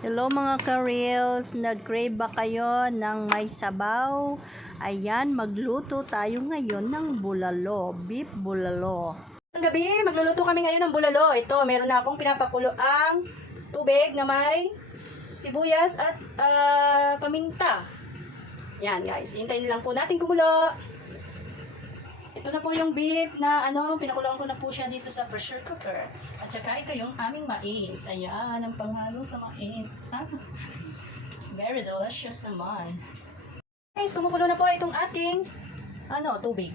Hello mga ka-reels, nag-crave ba kayo ng may sabaw? Ayan, magluto tayo ngayon ng bulalo, beef bulalo. Ang gabi, magluluto kami ngayon ng bulalo. Ito, meron na akong pinapakulo ang tubig na may sibuyas at ah, paminta. Yan guys, hintayin lang po natin kumulo. Ito na po yung beef na ano, pinakuloan ko na po siya dito sa pressure cooker. At saka ito yung aming mais. Ayan, ang panghalo sa mais. Ha? Very delicious naman. Guys, kumukulo na po itong ating ano, tubig.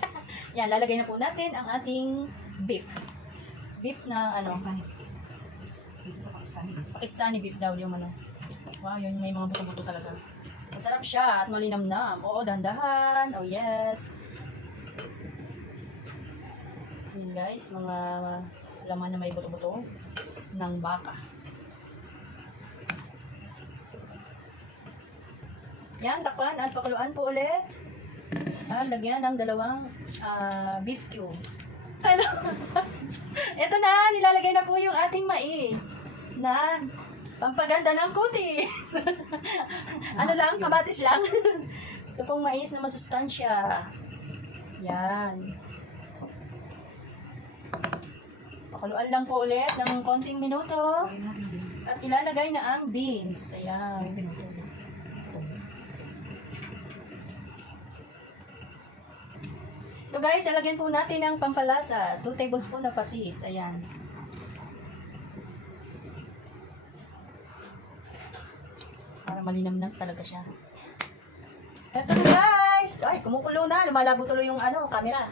Yan, lalagay na po natin ang ating beef. Beef na ano, Isa sa Pakistani. Pakistani beef daw yung ano. Wow, yun may mga buto-buto talaga. Masarap siya at malinamnam. Oo, dandahan. Oh, yes. Guys, mga laman na may buto-buto ng baka. Yan, takpan at pakuluan po ulit. At lagyan ng dalawang ah, beef cube. Ano? Ito na, nilalagay na po yung ating mais na pampaganda ng kuti. ano lang, kamatis lang. Ito pong mais na masustansya. Yan. Pakuluan lang po ulit ng konting minuto. At ilalagay na ang beans. Ayan. Ito guys, lalagyan po natin ng pampalasa. 2 tablespoon na patis. Ayan. Para malinamnam talaga siya. Ito na guys! Ay, kumukulo na. Lumalabo tuloy yung ano, camera.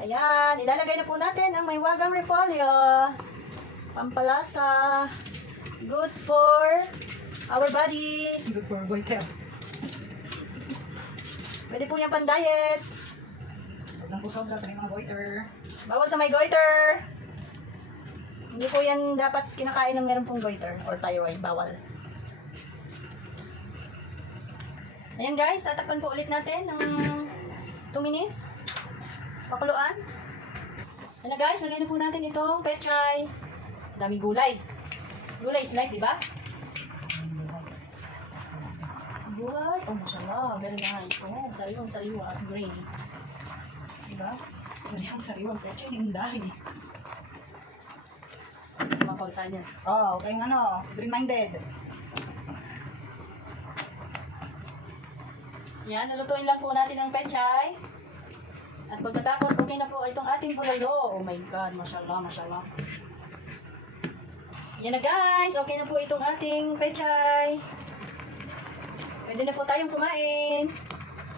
Ayan, ilalagay na po natin ang may wagang repolyo. Pampalasa. Good for our body. Good for boy care. Pwede po yan pan-diet. Huwag lang po sobra sa may mga goiter. Bawal sa may goiter. Hindi po yan dapat kinakain ng meron pong goiter or thyroid. Bawal. Ayan guys, tatakpan po ulit natin ng 2 minutes. Pakuluan. Na guys, lagyan na po natin itong pechay. Dami gulay. Gulay is life, di ba? Gulay. Oh, mashallah. Very nice. Oh, sariwang sariwa at green. Di ba? Sariwang sariwang peche, hinday. Mapagka niya. Oh, kayong ano, green-minded. Yan, nalutuin lang po natin ang pechay. At pagkatapos, okay na po itong ating bulalo. Oh my God, mashallah, mashallah. Yan na guys, okay na po itong ating pechay. Pwede na po tayong kumain.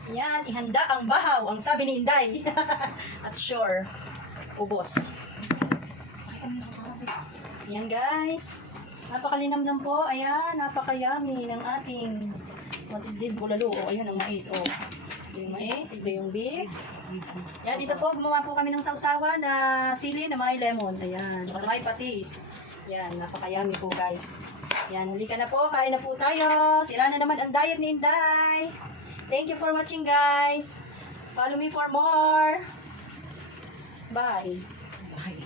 Yan, ihanda ang bahaw, ang sabi ni Inday. At sure, ubos. Yan guys. Napakalinamnam po. Ayan, napakayami ng ating matindid bulalo. O, ayan ang mais. O, yung mais, ito yung beef. Yan, dito po, gumawa po kami ng sausawa na sili na may lemon. Ayan, na may patis. Yan, napakayami po guys. Yan, huli ka na po, kain na po tayo. Sira na naman ang diet ni Inday. Thank you for watching guys. Follow me for more. Bye. Bye.